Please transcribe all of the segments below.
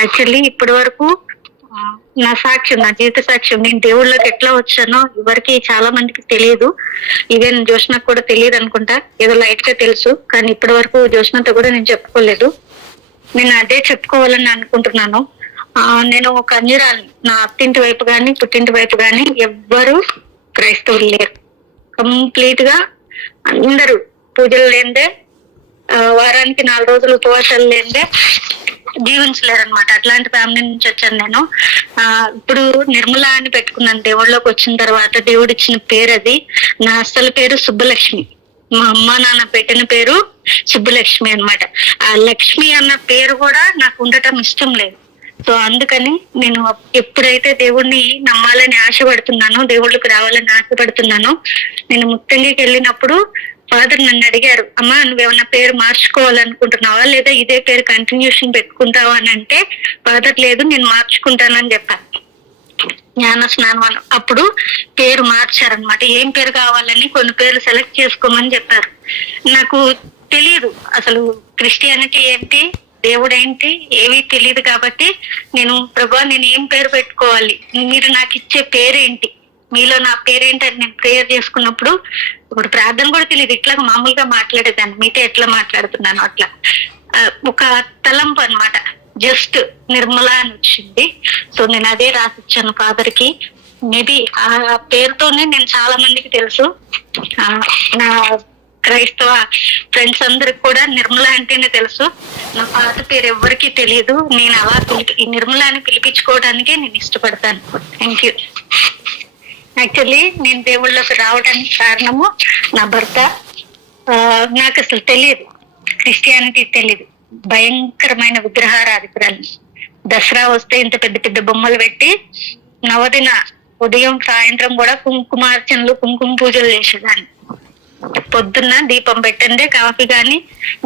Actually ఇప్పటి వరకు నా సాక్ష్యం, నా జీవిత సాక్ష్యం, నేను దేవుళ్ళకి ఎట్లా వచ్చానో ఎవరికి చాలా మందికి తెలియదు. ఈవెన్ జోష్నకు కూడా తెలియదు అనుకుంటా, ఏదో లైట్ గా తెలుసు. కానీ ఇప్పటి వరకు జోష్నతో కూడా నేను చెప్పుకోలేదు. నేను అదే చెప్పుకోవాలని అనుకుంటున్నాను. నేను ఒక అన్యురాలు. నా అత్తింటి వైపు గాని పుట్టింటి వైపు గాని ఎవ్వరు క్రైస్తవులు లేరు. కంప్లీట్ గా అందరూ పూజలు లేదే, వారానికి 4 రోజులు ఉపవాసాలు లేదే జీవించలేరనమాట. అట్లాంటి ఫ్యామిలీ నుంచి వచ్చాను నేను. ఇప్పుడు నిర్మల అని పెట్టుకున్నాను దేవుళ్ళలోకి వచ్చిన తర్వాత. దేవుడు ఇచ్చిన పేరు అది. నా అసలు పేరు సుబ్బలక్ష్మి. మా అమ్మ నాన్న పెట్టిన పేరు సుబ్బలక్ష్మి అనమాట. ఆ లక్ష్మి అన్న పేరు కూడా నాకు ఉండటం ఇష్టం లేదు. సో అందుకని నేను ఎప్పుడైతే దేవుణ్ణి నమ్మాలని ఆశపడుతున్నానో, దేవుళ్ళకి రావాలని ఆశపడుతున్నానో, నేను ముత్తంగికి వెళ్ళినప్పుడు ఫాదర్ నన్ను అడిగారు, అమ్మా నువ్వేమన్నా పేరు మార్చుకోవాలనుకుంటున్నావా లేదా ఇదే పేరు కంటిన్యూషన్ పెట్టుకుంటావా అని అంటే, ఫాదర్ లేదు నేను మార్చుకుంటానని చెప్పాను. జ్ఞాన స్నానం అప్పుడు పేరు మార్చారనమాట. ఏం పేరు కావాలని కొన్ని పేర్లు సెలెక్ట్ చేసుకోమని చెప్పారు. నాకు తెలియదు అసలు క్రిస్టియానిటీ ఏంటి, దేవుడు ఏంటి, ఏమీ తెలియదు. కాబట్టి నేను ప్రభా నేను ఏం పేరు పెట్టుకోవాలి, మీరు నాకు ఇచ్చే పేరేంటి, మీలో నా పేరేంటని నేను ప్రేయర్ చేసుకున్నప్పుడు, ఇప్పుడు ప్రార్థన కూడా తెలియదు, ఇట్లా మామూలుగా మాట్లాడేదాన్ని, మీతో ఎట్లా మాట్లాడుతున్నాను అట్లా ఒక తలంపు అనమాట. జస్ట్ నిర్మల అని వచ్చింది. సో నేను అదే రాసిచ్చాను ఫాదర్ కి. మేబీ ఆ పేరుతోనే నేను చాలా మందికి తెలుసు. నా క్రైస్తవ ఫ్రెండ్స్ అందరికి కూడా నిర్మల అంటేనే తెలుసు. నా పాత పేరు ఎవరికి తెలియదు. నేను అలా ఈ నిర్మల అని పిలిపించుకోవడానికే నేను ఇష్టపడతాను. Thank you. యాక్చువల్లీ నేను దేవుళ్ళకి రావడానికి కారణము నా భర్త. నాకు అసలు తెలియదు, క్రిస్టియానిటీ తెలియదు. భయంకరమైన విగ్రహారాధికురాలు. దసరా వస్తే ఇంత పెద్ద పెద్ద బొమ్మలు పెట్టి నవదిన ఉదయం సాయంత్రం కూడా కుంకుమార్చనలు కుంకుమ పూజలు చేసేదాన్ని. పొద్దున్న దీపం పెట్టండి, కాఫీ కానీ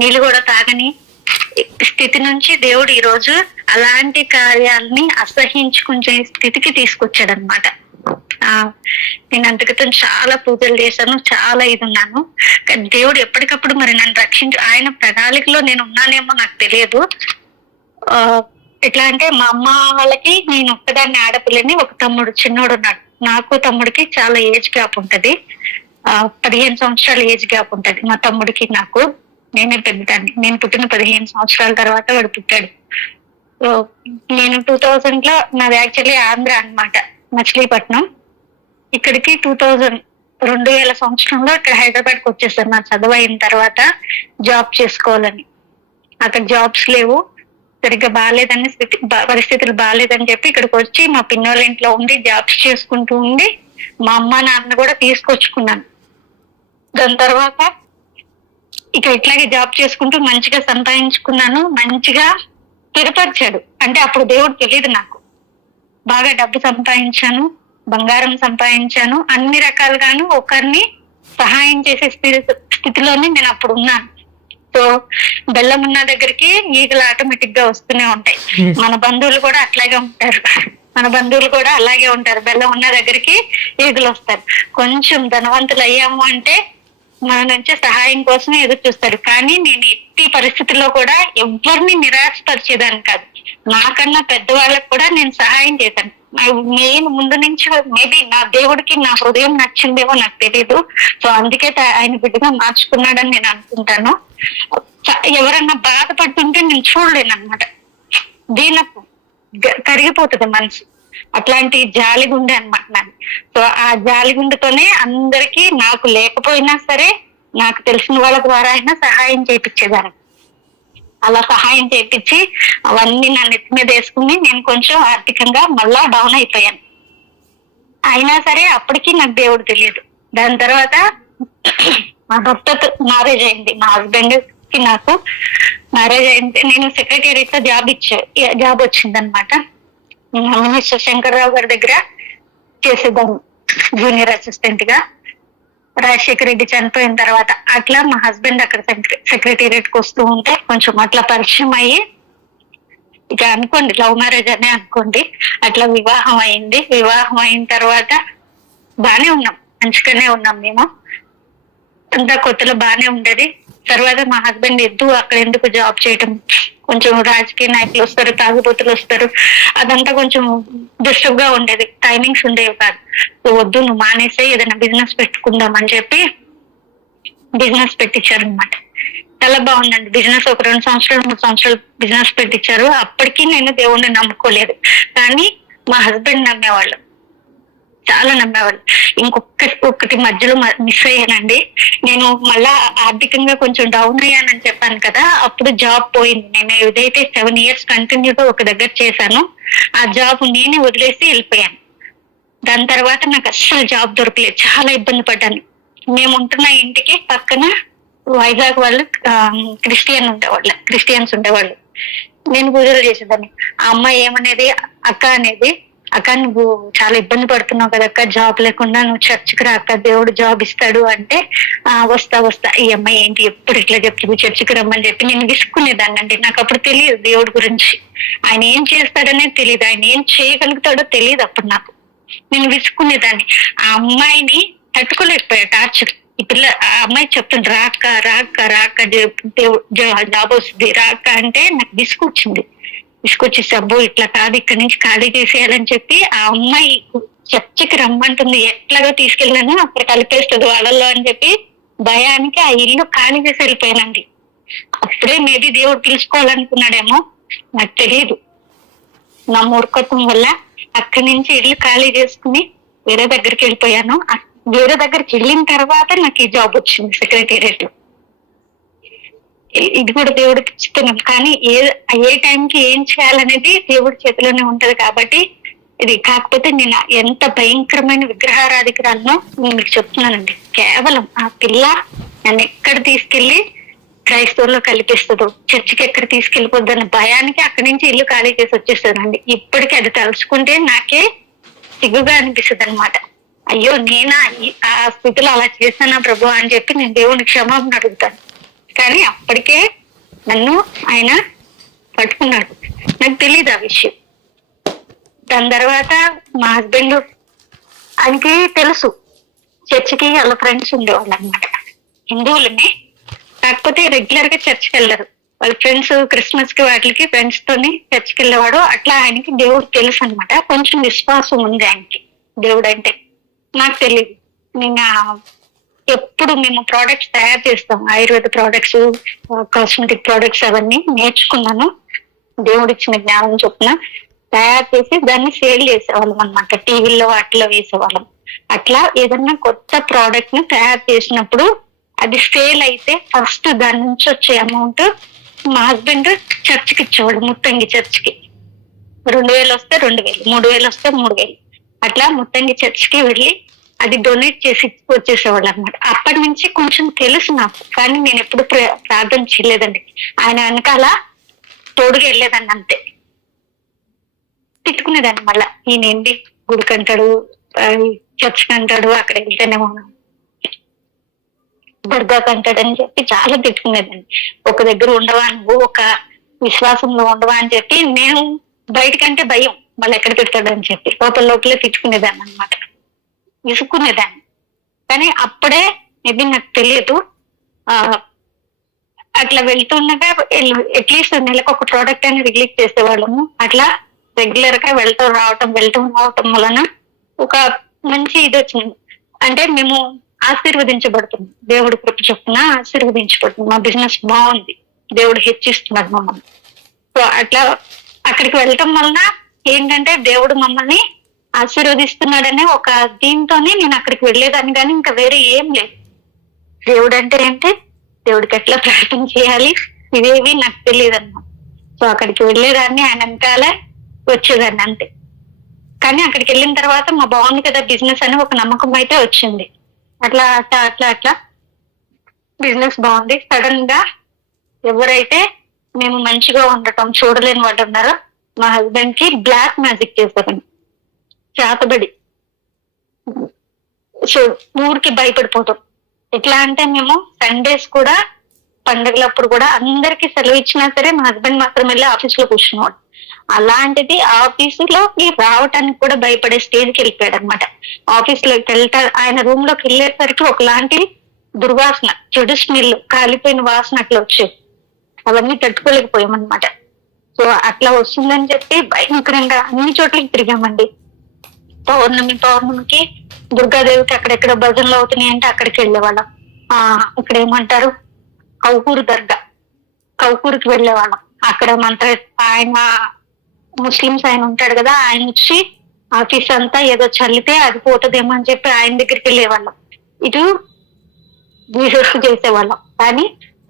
నీళ్ళు కూడా తాగని స్థితి నుంచి దేవుడు ఈ రోజు అలాంటి కార్యాలని అసహించుకునే స్థితికి తీసుకొచ్చాడు అనమాట. నేను అంతక్రితం చాలా పూజలు చేశాను, చాలా ఇది ఉన్నాను. కానీ దేవుడు ఎప్పటికప్పుడు మరి నన్ను రక్షించు, ఆయన ప్రణాళికలో నేను ఉన్నానేమో నాకు తెలియదు. ఎట్లా అంటే మా అమ్మ వాళ్ళకి నేను ఒక్కదాన్ని ఆడపిల్లని, ఒక తమ్ముడు చిన్నోడు ఉన్నాడు. నాకు తమ్ముడికి చాలా ఏజ్ గ్యాప్ ఉంటది. 15 సంవత్సరాల ఏజ్ గ్యాప్ ఉంటది మా తమ్ముడికి నాకు. నేనే పెద్దదాన్ని. నేను పుట్టిన 15 సంవత్సరాల తర్వాత వాడు పుట్టాడు. నేను 2000 లో నాది యాక్చువల్లీ ఆంధ్ర అనమాట, మచిలీపట్నం. ఇక్కడికి 2000 సంవత్సరంలో ఇక్కడ హైదరాబాద్కి వచ్చేసాను. నా చదువు అయిన తర్వాత జాబ్ చేసుకోవాలని. అక్కడ జాబ్స్ లేవు, సరిగ్గా బాగాలేదని పరిస్థితులు బాగాలేదని చెప్పి ఇక్కడికి వచ్చి మా పిన్నోళ్ళ ఇంట్లో ఉండి జాబ్స్ చేసుకుంటూ ఉండి మా అమ్మ నాన్న కూడా తీసుకొచ్చుకున్నాను. దాని తర్వాత ఇక ఇట్లాగే జాబ్ చేసుకుంటూ మంచిగా సంపాదించుకున్నాను. మంచిగా స్థిరపరిచాడు. అంటే అప్పుడు దేవుడు తెలియదు నాకు. బాగా డబ్బు సంపాదించాను, బంగారం సంపాదించాను, అన్ని రకాలుగాను ఒకరిని సహాయం చేసే స్థితిలోనే నేను అప్పుడు ఉన్నాను. సో బెల్లం ఉన్న దగ్గరికి ఈగలు ఆటోమేటిక్ గా వస్తూనే ఉంటాయి. మన బంధువులు కూడా అట్లాగే ఉంటారు. బెల్లం ఉన్న దగ్గరికి ఈగలు వస్తారు. కొంచెం ధనవంతులు అయ్యాము అంటే మన నుంచి సహాయం కోసమే ఎదురు చూస్తారు. కానీ నేను ఎట్టి పరిస్థితుల్లో కూడా ఎవరిని నిరాశపరిచేదాన్ని కాదు. నాకన్నా పెద్దవాళ్ళకి కూడా నేను సహాయం చేశాను. నేను ముందు నుంచి మేబీ నా దేవుడికి నా హృదయం నచ్చిందేమో నాకు తెలియదు. సో అందుకే ఆయన బిడ్డగా మార్చుకున్నాడని నేను అనుకుంటాను. ఎవరన్నా బాధపడుతుంటే నేను చూడలేను అనమాట. దీనికి కరిగిపోతుంది మనసు. అట్లాంటి జాలిగుండె అనమాట నాది. సో ఆ జాలిగుండెతోనే అందరికీ నాకు లేకపోయినా సరే నాకు తెలిసిన వాళ్ళ ద్వారా అయినా సహాయం చేయించేదాన్ని. అలా సహాయం చేయించి అవన్నీ నా నెత్తి మీద వేసుకుని నేను కొంచెం ఆర్థికంగా మళ్ళా డౌన్ అయిపోయాను. అయినా సరే అప్పటికి నాకు దేవుడు తెలియదు. దాని తర్వాత మా భర్తతో మ్యారేజ్ అయింది. మా హస్బెండ్ కి నాకు మ్యారేజ్ అయింది. నేను సెక్రటేరియట్ లో జాబ్ వచ్చిందనమాట. మినిస్టర్ శంకర్రావు గారి దగ్గర చేసేదాన్ని జూనియర్ అసిస్టెంట్ గా. రాజశేఖర రెడ్డి చనిపోయిన తర్వాత అట్లా మా హస్బెండ్ అక్కడ సెక్రటేరియట్ కి వస్తూ ఉంటే కొంచెం అట్లా పరిచయం అయ్యి, ఇక అనుకోండి లవ్ మ్యారేజ్ అనే అనుకోండి, అట్లా వివాహం అయింది. వివాహం అయిన తర్వాత బానే ఉన్నాం, మంచిగానే ఉన్నాం మేము. అంతా కొత్తలో బానే ఉండేది. తర్వాత మా హస్బెండ్ అక్కడ ఎందుకు జాబ్ చేయటం కొంచెం రాజకీయ నాయకులు వస్తారు, తాగుబోతులు వస్తారు, అదంతా కొంచెం డిస్టర్బ్ గా ఉండేది, టైమింగ్స్ ఉండేవి కాదు. సో వద్దు నువ్వు మానేసే ఏదైనా బిజినెస్ పెట్టుకుందాం అని చెప్పి బిజినెస్ పెట్టించారు అనమాట. చాలా బాగుందండి బిజినెస్. ఒక 2 సంవత్సరాలు 3 సంవత్సరాలు బిజినెస్ పెట్టించారు. అప్పటికి నేను దేవుణ్ణి నమ్ముకోలేదు, కానీ మా హస్బెండ్ నమ్మేవాళ్ళు, చాలా నమ్మేవాళ్ళు. ఒక్కటి మధ్యలో మిస్ అయ్యానండి. నేను మళ్ళా ఆర్థికంగా కొంచెం డౌన్ అయ్యానని చెప్పాను కదా, అప్పుడు జాబ్ పోయింది. నేను ఏదైతే 7 years కంటిన్యూగా ఒక దగ్గర చేశానో ఆ జాబ్ నేనే వదిలేసి వెళ్ళిపోయాను. దాని తర్వాత నాకు అస్సలు జాబ్ దొరకలేదు, చాలా ఇబ్బంది పడ్డాను. మేము ఉంటున్న ఇంటికి పక్కన వైజాగ్ వాళ్ళు క్రిస్టియన్స్ ఉండేవాళ్ళు. నేను పూజలు చేసేదాన్ని. ఆ అమ్మాయి ఏమనేది, అక్క నువ్వు చాలా ఇబ్బంది పడుతున్నావు కదా అక్క, జాబ్ లేకుండా నువ్వు చర్చికి రా అక్క, దేవుడు జాబ్ ఇస్తాడు అంటే వస్తా. ఈ అమ్మాయి ఏంటి ఎప్పుడు ఇట్లా చెప్తుంది, చర్చికి రమ్మని చెప్పి నేను విసుక్కునేదాన్ని అండి. నాకు అప్పుడు తెలియదు దేవుడి గురించి, ఆయన ఏం చేస్తాడనేది తెలియదు, ఆయన ఏం చేయగలుగుతాడో తెలియదు అప్పుడు నాకు. నేను విసుక్కునేదాన్ని. ఆ అమ్మాయిని తట్టుకోలేకపోయా టార్చర్. ఈ పిల్ల ఆ అమ్మాయి చెప్తుంది రాక్క జాబ్ వస్తుంది రాక్క అంటే నాకు విసుకొచ్చేసి అబ్బో ఇట్లా కాదు, ఇక్కడి నుంచి ఖాళీ చేసేయాలని చెప్పి ఆ అమ్మాయి చర్చకి రమ్మంటుంది, ఎట్లాగో తీసుకెళ్ళాను అక్కడ కలిపేస్తుంది వాళ్ళల్లో అని చెప్పి భయానికి ఆ ఇల్లు ఖాళీ చేసి వెళ్ళిపోయానండి. అప్పుడే మేబీ దేవుడు పిలుచుకోవాలనుకున్నాడేమో, నాకు తెలియదు. నా మూర్ఖత్వం వల్ల అక్కడి నుంచి ఇల్లు ఖాళీ చేసుకుని వేరే దగ్గరికి వెళ్ళిపోయాను. వేరే దగ్గరికి వెళ్ళిన తర్వాత నాకు ఈ జాబ్ వచ్చింది సెక్రటేరియట్ లో. ఇది కూడా దేవుడికి ఇస్తున్నాం, కానీ ఏ టైంకి ఏం చేయాలనేది దేవుడి చేతిలోనే ఉంటది. కాబట్టి ఇది కాకపోతే నేను ఎంత భయంకరమైన విగ్రహారాధికురాలను నేను మీకు చెప్తున్నానండి. కేవలం ఆ పిల్ల నన్ను ఎక్కడ తీసుకెళ్లి క్రైస్తవుల్లో కల్పిస్తుందో, చర్చికి ఎక్కడ తీసుకెళ్లిపోద్దన్న భయానికి అక్కడి నుంచి ఇల్లు ఖాళీ చేసి వచ్చేస్తుందండి. ఇప్పటికీ అది తలుచుకుంటే నాకే సిగ్గుగా అనిపిస్తుంది అనమాట. అయ్యో నేనా ఆ స్థితిలో అలా చేశానా ప్రభు అని చెప్పి నేను దేవుని క్షమాపణ అడుగుతాను. కానీ అప్పటికే నన్ను ఆయన పట్టుకున్నాడు, నాకు తెలియదు ఆ విషయం. దాని తర్వాత మా హస్బెండ్, ఆయనకి తెలుసు చర్చికి వాళ్ళ ఫ్రెండ్స్ ఉండేవాళ్ళు అనమాట, హిందువులనే, కాకపోతే రెగ్యులర్ గా చర్చికి వెళ్ళరు. వాళ్ళ ఫ్రెండ్స్ క్రిస్మస్ కి వాటికి ఫ్రెండ్స్ తోని చర్చికి వెళ్ళేవాడు. అట్లా ఆయనకి దేవుడు తెలుసు అనమాట, కొంచెం విశ్వాసం ఉంది ఆయనకి దేవుడు అంటే. నాకు తెలియదు. నేను ఎప్పుడు మేము ప్రోడక్ట్స్ తయారు చేస్తాం, ఆయుర్వేద ప్రోడక్ట్స్, కాస్మెటిక్ ప్రోడక్ట్స్ అవన్నీ నేర్చుకున్నాను. దేవుడు ఇచ్చిన జ్ఞానం చొప్పున తయారు చేసి దాన్ని సేల్ చేసేవాళ్ళం అనమాట, టీవీల్లో వాటిలో వేసేవాళ్ళం. అట్లా ఏదన్నా కొత్త ప్రోడక్ట్ ని తయారు చేసినప్పుడు అది సేల్ అయితే ఫస్ట్ దాని నుంచి వచ్చే అమౌంట్ మా హస్బెండ్ చర్చికి ఇచ్చేవాడు, ముత్తంగి చర్చికి. 2000 వస్తే 2000, 3000 వస్తే 3000, అట్లా ముత్తంగి చర్చికి వెళ్ళి అది డొనేట్ చేసి వచ్చేసేవాళ్ళు అనమాట. అప్పటి నుంచి కొంచెం తెలుసు నాకు, కానీ నేను ఎప్పుడు ప్రార్థన చేయలేదండి. ఆయన వెనకాల తోడుగా వెళ్ళేదాన్ని అంతే. తిట్టుకునేదాన్ని మళ్ళా, ఈయనేంటి గుడికంటాడు, చర్చికి అంటాడు, అక్కడ వెళ్తేనేమో దర్గాకు అంటాడు అని చెప్పి చాలా తిట్టుకునేదాన్ని. ఒక దగ్గర ఉండవా నువ్వు, ఒక విశ్వాసంలో ఉండవా అని చెప్పి నేను బయటకంటే భయం, మళ్ళీ ఎక్కడ తిడతాడని చెప్పి లోపలే తిట్టుకునేదాన్ని అనమాట, విసుక్కునేదాన్ని. కానీ అప్పుడే మేబీ నాకు తెలియదు, అట్లా వెళ్తుండగా అట్లీస్ట్ నెలకు ఒక ప్రోడక్ట్ అని రిలీజ్ చేసేవాళ్ళము. అట్లా రెగ్యులర్ గా వెళ్తూ రావటం వలన ఒక మంచి ఇది వచ్చింది. అంటే మేము ఆశీర్వదించబడుతున్నాం, దేవుడు కృప చొప్పున ఆశీర్వదించబడుతుంది. మా బిజినెస్ బాగుంది, దేవుడు హెచ్చిస్తున్నాడు మమ్మల్ని. సో అట్లా అక్కడికి వెళ్ళటం వలన ఏంటంటే దేవుడు మమ్మల్ని ఆశీర్వదిస్తున్నాడనే ఒక దీంతోనే నేను అక్కడికి వెళ్ళేదాన్ని, కానీ ఇంకా వేరే ఏం లేదు. దేవుడు అంటే ఏంటి, దేవుడికి ఎట్లా ప్రార్థన చేయాలి, ఇవేవి నాకు తెలియదు అన్నమాట. సో అక్కడికి వెళ్ళేదాన్ని, ఆయన వెనకాలే వచ్చేదాన్ని అంతే. కానీ అక్కడికి వెళ్ళిన తర్వాత మా బాగుంది కదా బిజినెస్ అని ఒక నమ్మకం అయితే వచ్చింది. అట్లా అట్లా అట్లా అట్లా బిజినెస్ బాగుంది. సడన్ గా ఎవరైతే మేము మంచిగా ఉండటం చూడలేని వాళ్ళు ఉన్నారో మా హస్బెండ్ కి బ్లాక్ మ్యాజిక్ చేస్తారండి, చేతబడి. సో ఊరికి భయపడిపోతాం. ఎట్లా అంటే మేము సండేస్ కూడా, పండుగలప్పుడు కూడా అందరికి సెలవు ఇచ్చినా సరే మా హస్బెండ్ మాత్రం వెళ్ళి ఆఫీస్ లో కూర్చునేవాడు. అలాంటిది ఆఫీసులోకి రావటానికి కూడా భయపడే స్టేజ్కి వెళ్ళిపోయాడు అనమాట. ఆఫీస్ లోకి ఆయన రూమ్ లోకి వెళ్ళేసరికి ఒకలాంటి దుర్వాసన, చెడు స్మెల్, కాలిపోయిన వాసన అట్లా వచ్చేది. అవన్నీ తట్టుకోలేకపోయామన్నమాట. సో అట్లా వస్తుందని చెప్పి భయంకరంగా అన్ని చోట్లకి తిరిగామండి. పౌర్ణమికి దుర్గాదేవికి అక్కడెక్కడ భజనలు అవుతున్నాయి అంటే అక్కడికి వెళ్ళేవాళ్ళం. ఇక్కడ ఏమంటారు, కౌకూరు దర్గా, కౌకూరుకి వెళ్ళేవాళ్ళం. అక్కడ మంత్ర ఆయన ముస్లిమ్స్ ఆయన ఉంటాడు కదా, ఆయన వచ్చి ఆఫీస్ అంతా ఏదో చల్లితే అది పోతుందేమో అని చెప్పి ఆయన దగ్గరికి వెళ్ళేవాళ్ళం. ఇటు జీసస్ చేసేవాళ్ళం. కానీ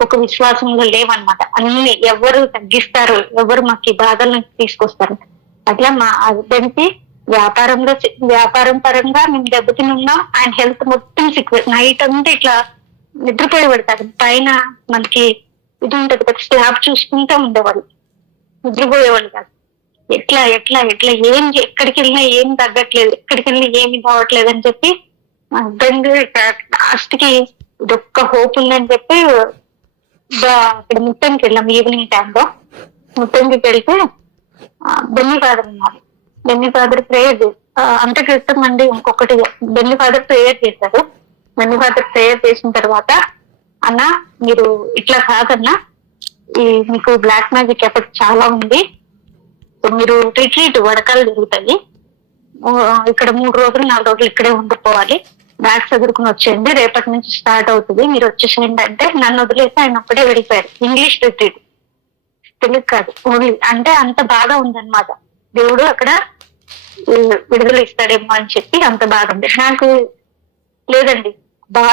ఒక విశ్వాసంలో లేవన్నమాట. అన్ని ఎవరు తగ్గిస్తారు, ఎవరు మాకు ఈ బాధలను తీసుకొస్తారు. అట్లా మా హస్బెండ్ కి వ్యాపారం పరంగా మేము దెబ్బతిన్నాం. ఆయన హెల్త్ మొత్తం సిక్. నైట్ అంతా ఇట్లా నిద్రపోయి పెడతారు. పైన మనకి ఇది ఉంటది కదా, స్లాబ్ చూసుకుంటూ ఉండేవాళ్ళు, నిద్రపోయేవాళ్ళు కాదు. ఎట్లా ఎట్లా ఎట్లా ఏం ఎక్కడికి వెళ్ళినా ఏం తగ్గట్లేదు, ఎక్కడికి వెళ్ళినా ఏమి కావట్లేదు అని చెప్పి మా హస్బెండ్ లాస్ట్ కి ఇదొక్క హోప్ ఉందని చెప్పి అక్కడ ముట్టంకి వెళ్ళాం. ఈవినింగ్ టైంలో ముట్టంకి వెళ్తే బెన్ని ఫాదర్ ఉన్నారు. బెన్ని ఫాదర్ ప్రేయర్ అంత క్రితం అండి. ఇంకొకటి బెన్ని ఫాదర్ ప్రేయర్ చేశారు. బెన్ని ఫాదర్ ప్రేయర్ చేసిన తర్వాత, అన్న మీరు ఇట్లా కాదన్నా, మీకు బ్లాక్ మ్యాజిక్ ఎఫెక్ట్ చాలా ఉంది, మీరు రిట్రీట్ వడకాలు జరుగుతాయి, ఇక్కడ 3 రోజులు 4 రోజులు ఇక్కడే ఉండిపోవాలి, బ్యాగ్స్ ఎదుర్కొని వచ్చేయండి, రేపటి నుంచి స్టార్ట్ అవుతుంది, మీరు వచ్చేసేయండి అంటే నన్ను వదిలేసి ఆయన అప్పుడే వెళ్ళిపోయారు. ఇంగ్లీష్ రిట్రీట్, తెలుగు కాదు, ఓన్లీ. అంటే అంత బాగా ఉందన్నమాట. దేవుడు అక్కడ విడుదల ఇస్తాడేమో అని చెప్పి అంత బాగా ఉంది. నాకు లేదండి,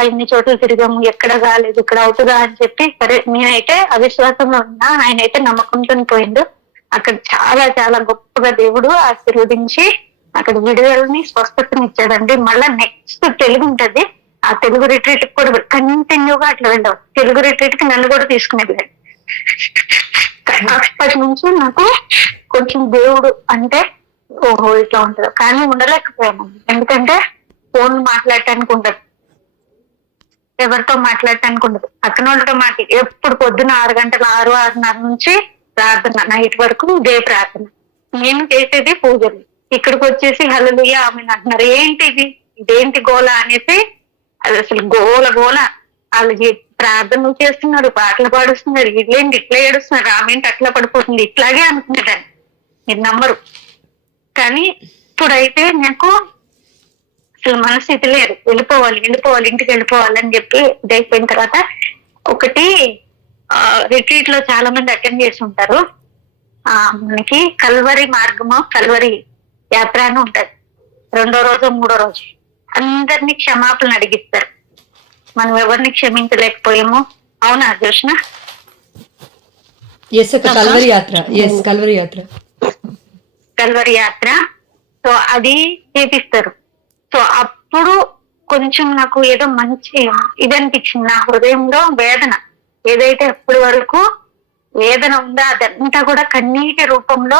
ఇన్ని చోట్ల తిరిగాము, ఎక్కడ కాలేదు, ఇక్కడ అవుతుందా అని చెప్పి, సరే నేనైతే అవిశ్వాసంలో ఉన్నా, ఆయన అయితే నమ్మకంతో పోయిండు. అక్కడ చాలా చాలా గొప్పగా దేవుడు ఆశీర్వదించి అక్కడ విడుదలని స్వస్థతని ఇచ్చాడండి. మళ్ళా నెక్స్ట్ తెలుగు ఉంటది, ఆ తెలుగు రిట్రీట్ కూడా కంటిన్యూగా అట్లా వెళ్ళావు. తెలుగు రిట్రీట్ కి నన్ను కూడా తీసుకునేది. అప్పటి నుంచి నాకు కొంచెం దేవుడు అంటే ఓహో ఇట్లా ఉంటది. కానీ ఉండలేకపోయాను, ఎందుకంటే ఫోన్ మాట్లాడటానికి ఉండదు, ఎవరితో మాట్లాడటానికి ఉండదు. పక్కన వాళ్ళతో ఎప్పుడు పొద్దున 6 గంటల 6:30 నుంచి ప్రార్థన, నైట్ వరకు డే ప్రార్థన. నేను చేసేది పూజలు. ఇక్కడికి వచ్చేసి హల్లెలూయా ఆమేన్ అంటున్నారు. ఏంటిది, ఇదేంటి గోల అనేసి, అది అసలు గోల వాళ్ళు ప్రార్థనలు చేస్తున్నారు, పాటలు పాడుస్తున్నారు, ఇట్లేంటి ఇట్లా ఏడుస్తున్నారు, ఆమెంటి అట్లా పడిపోతుంది, ఇట్లాగే అనుకునేదాన్ని. మీరు నమ్మరు. కానీ ఇప్పుడైతే నాకు అసలు మనస్థితి లేదు. వెళ్ళిపోవాలి ఇంటికి వెళ్ళిపోవాలని చెప్పి ఇదైపోయిన తర్వాత, ఒకటి రిట్రీట్ లో చాలా మంది అటెండ్ చేసి ఉంటారు. మనకి కల్వరి మార్గము, కల్వరి యాత్ర అని ఉంటది. 2వ రోజు 3వ రోజు అందరినీ క్షమాపణ అడిగిస్తారు. మనం ఎవరిని క్షమించలేకపోయాము. అవునా జోష్న? కల్వరి యాత్ర. సో అది చేపిస్తారు. సో అప్పుడు కొంచెం నాకు ఏదో మంచి ఇది అనిపించింది. నా హృదయంలో వేదన ఏదైతే ఎప్పటి వరకు వేదన ఉందో అదంతా కూడా కన్నీటి రూపంలో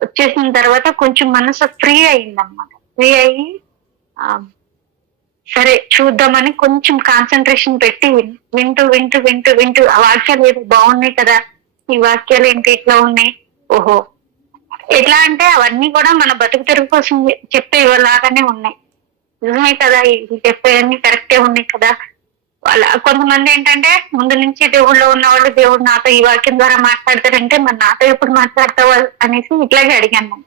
వచ్చేసిన తర్వాత కొంచెం మనసు ఫ్రీ అయిందన్నమాట. ఫ్రీ అయ్యి సరే చూద్దామని కొంచెం కాన్సన్ట్రేషన్ పెట్టి వింటూ ఆ వాక్యాలు ఏదో బాగున్నాయి కదా, ఈ వాక్యాలు ఏంటి ఇట్లా ఉన్నాయి, ఓహో ఎట్లా అంటే అవన్నీ కూడా మన బతుకు తెరుగు కోసం చెప్పేలాగానే ఉన్నాయి. నిజమే కదా, ఇది చెప్పేవన్నీ కరెక్టే ఉన్నాయి కదా. కొంతమంది ఏంటంటే ముందు నుంచి దేవుళ్ళో ఉన్న వాళ్ళు, దేవుడు నాతో ఈ వాక్యం ద్వారా మాట్లాడతారంటే మరి నాతో ఎప్పుడు మాట్లాడతావు అనేసి ఇట్లాగే అడిగాను.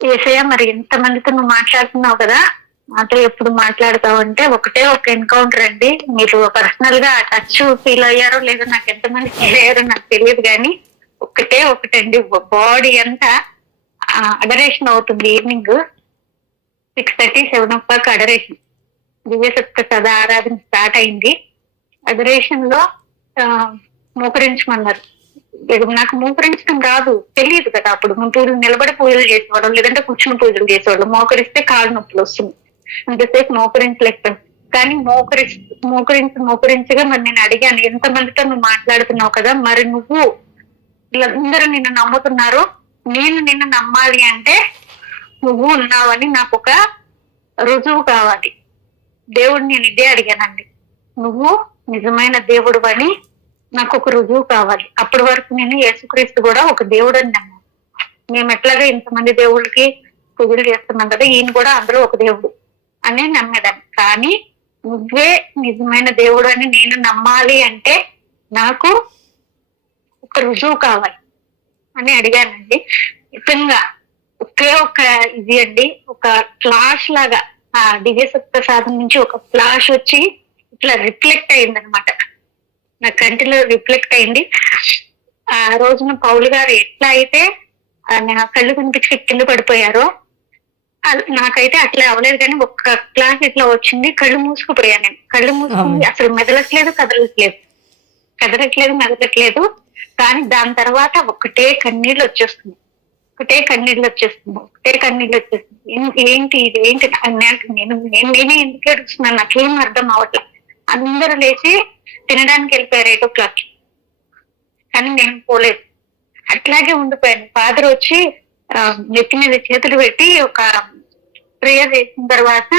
యేసయ్య మరి ఎంతమందితో నువ్వు మాట్లాడుతున్నావు కదా, నాతో ఎప్పుడు మాట్లాడతావు అంటే ఒకటే ఒక ఎన్కౌంటర్ అండి. మీరు పర్సనల్ గా టచ్ ఫీల్ అయ్యారో లేదో నాకు ఎంతమంది ఫీల్ అయ్యారో నాకు తెలియదు, కానీ ఒకటండి, బాడీ అంతా అడరేషన్ అవుతుంది. ఈవినింగ్ 6:30 7 o'clock అడరేషన్, దివ్యసత్క సదా ఆరాధన స్టార్ట్ అయింది. అడరేషన్ లో మోకరించమన్నారు. నాకు మోకరించడం రాదు, తెలియదు కదా. అప్పుడు పూజలు నిలబడి పూజలు చేసేవాళ్ళం, లేదంటే కూర్చుని పూజలు చేసేవాళ్ళం. మోకరిస్తే కాళ్ళు నొప్పులు వస్తుంది, అంతసేపు మోకరించలేకపోయాం. కానీ మోకరించగా మరి నేను అడిగాను, ఎంతమందితో నువ్వు మాట్లాడుతున్నావు కదా, మరి నువ్వు వీళ్ళందరూ నిన్ను నమ్ముతున్నారు, నేను నిన్ను నమ్మాలి అంటే నువ్వు ఉన్నావని నాకు ఒక రుజువు కావాలి. దేవుడు నేను ఇదే అడిగానండి, నువ్వు నిజమైన దేవుడు అని నాకు ఒక రుజువు కావాలి. అప్పటి వరకు నేను యేసుక్రీస్తు కూడా ఒక దేవుడు అని నమ్మాను. మేము ఎట్లాగా ఇంతమంది దేవుళ్ళకి పూజలు చేస్తున్నాం కదా, ఈయన కూడా అందులో ఒక దేవుడు అని నమ్మేదాన్ని. కానీ నువ్వే నిజమైన దేవుడు అని నేను నమ్మాలి అంటే నాకు ఒక రుజువు కావాలి. అని అడిగానండి. నిజంగా ఒకే ఒక ఇది అండి, ఒక ఫ్లాష్ లాగా ఆ దివ్యసత్వ సాధన నుంచి ఒక ఫ్లాష్ వచ్చి ఇట్లా రిఫ్లెక్ట్ అయింది అనమాట. నా కంటిలో రిఫ్లెక్ట్ అయింది. ఆ రోజున పౌలు గారు ఎట్లా అయితే నా కళ్ళు కనిపించి కింద పడిపోయారో నాకైతే అట్లా అవ్వలేదు. కానీ ఒక్క క్లాస్ ఇట్లా వచ్చింది, కళ్ళు మూసుకుపోయాను నేను. కళ్ళు మూసుకుని అసలు మెదలట్లేదు, కదలట్లేదు, మెదలట్లేదు. కానీ దాని తర్వాత ఒకటే కన్నీళ్ళు వచ్చేస్తుంది. ఏంటి ఇది, ఏంటి నేనే ఎందుకు ఏడుస్తున్నాను, నాకేం అర్థం అవట్లా. అందరూ లేచి తినడానికి వెళ్ళిపోయారు 8 o'clock. కానీ నేను పోలేదు, అట్లాగే ఉండిపోయాను. ఫాదర్ వచ్చి నెత్తి మీద చేతులు పెట్టి ఒక ప్రేయర్ చేసిన తర్వాత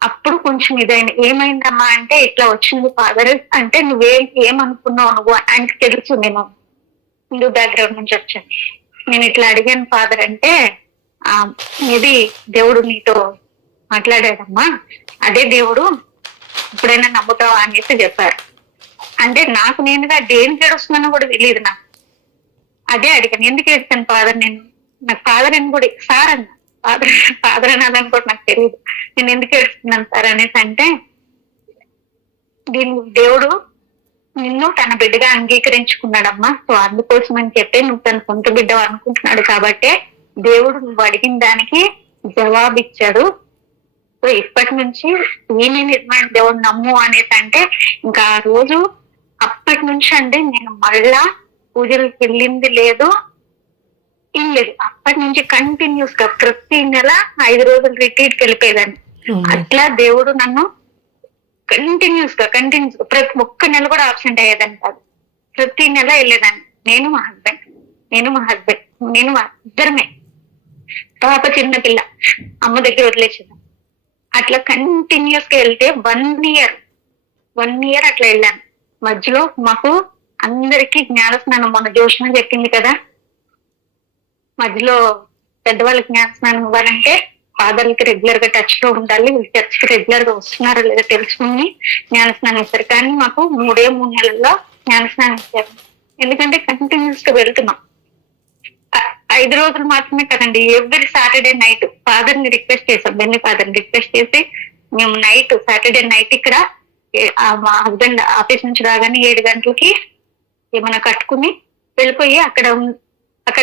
అప్పుడు కొంచెం ఇదైంది. ఏమైందమ్మా అంటే ఇట్లా వచ్చింది ఫాదర్ అంటే, ఏమనుకున్నావు నువ్వు? ఆయనకి తెలుసు నేను హిందూ బ్యాక్గ్రౌండ్ నుంచి వచ్చాను. నేను ఇట్లా అడిగాను ఫాదర్ అంటే, ఇది దేవుడు నీతో మాట్లాడాడమ్మా, అదే దేవుడు, ఇప్పుడైనా నమ్ముతావా అనేసి చెప్పారు. అంటే నాకు నేనుగా దేనికి ఏడుస్తున్నానో కూడా తెలియదు నాకు. అదే అడిగాను, ఎందుకు ఏడుస్తాను ఫాదర్, నాకు ఫాదర్ అని కూడా సార్ అన్న, ఫాదర్ అన్నదని కూడా నాకు తెలియదు, నేను ఎందుకు ఏడుస్తున్నాను సార్ అనేసి అంటే, దేవుడు నిన్ను తన బిడ్డగా అంగీకరించుకున్నాడమ్మా, సో అందుకోసం అని చెప్పి నువ్వు తన సొంత బిడ్డ అనుకుంటున్నాడు కాబట్టే దేవుడు నువ్వు అడిగిన దానికి జవాబిచ్చాడు. సో ఇప్పటి నుంచి ఏమీ నిర్మాణం దేవుడు నమ్ము అనేసి అంటే, ఇంకా ఆ రోజు అప్పటి నుంచి అంటే నేను మళ్ళా పూజలకు వెళ్ళింది లేదు, ఏం లేదు. అప్పటి నుంచి కంటిన్యూస్ గా ప్రతి నెల 5 రోజులు రిట్రీట్కి వెళ్ళిపోయేదాన్ని. అట్లా దేవుడు నన్ను కంటిన్యూస్ గా ప్రతి ఒక్క నెల కూడా ఆబ్సెంట్ అయ్యేదాన్ని కాదు, ప్రతి నెల వెళ్ళేదాన్ని. నేను మా హస్బెండ్ ఇద్దరమే. పాప చిన్న పిల్ల అమ్మ దగ్గర వదిలేసేదాన్ని. అట్లా కంటిన్యూస్ గా వెళ్తే 1 year అట్లా వెళ్ళాను. మధ్యలో మాకు అందరికీ జ్ఞానస్నానం, మొన్న జోష్న చెప్పింది కదా, మధ్యలో పెద్దవాళ్ళకి జ్ఞానస్నానం ఇవ్వాలంటే ఫాదర్లకి రెగ్యులర్ గా టచ్ లో ఉండాలి, చర్చ్ కి రెగ్యులర్ గా వస్తున్నారో లేదో తెలుసుకుని జ్ఞానస్నానం ఇస్తారు. కానీ మాకు 3 నెలల్లో జ్ఞానస్నానం ఇచ్చారు. ఎందుకంటే కంటిన్యూస్ గా వెళ్తున్నాం. 5 రోజులు మాత్రమే కదండి, ఎవ్రీ సాటర్డే నైట్ ఫాదర్ ని రిక్వెస్ట్ చేసాం, బెన్ని ఫాదర్ ని రిక్వెస్ట్ చేసి మేము సాటర్డే నైట్ ఇక్కడ మా హస్బెండ్ ఆఫీస్ నుంచి రాగానే 7 గంటలకి ఏమైనా కట్టుకుని వెళ్ళిపోయి అక్కడ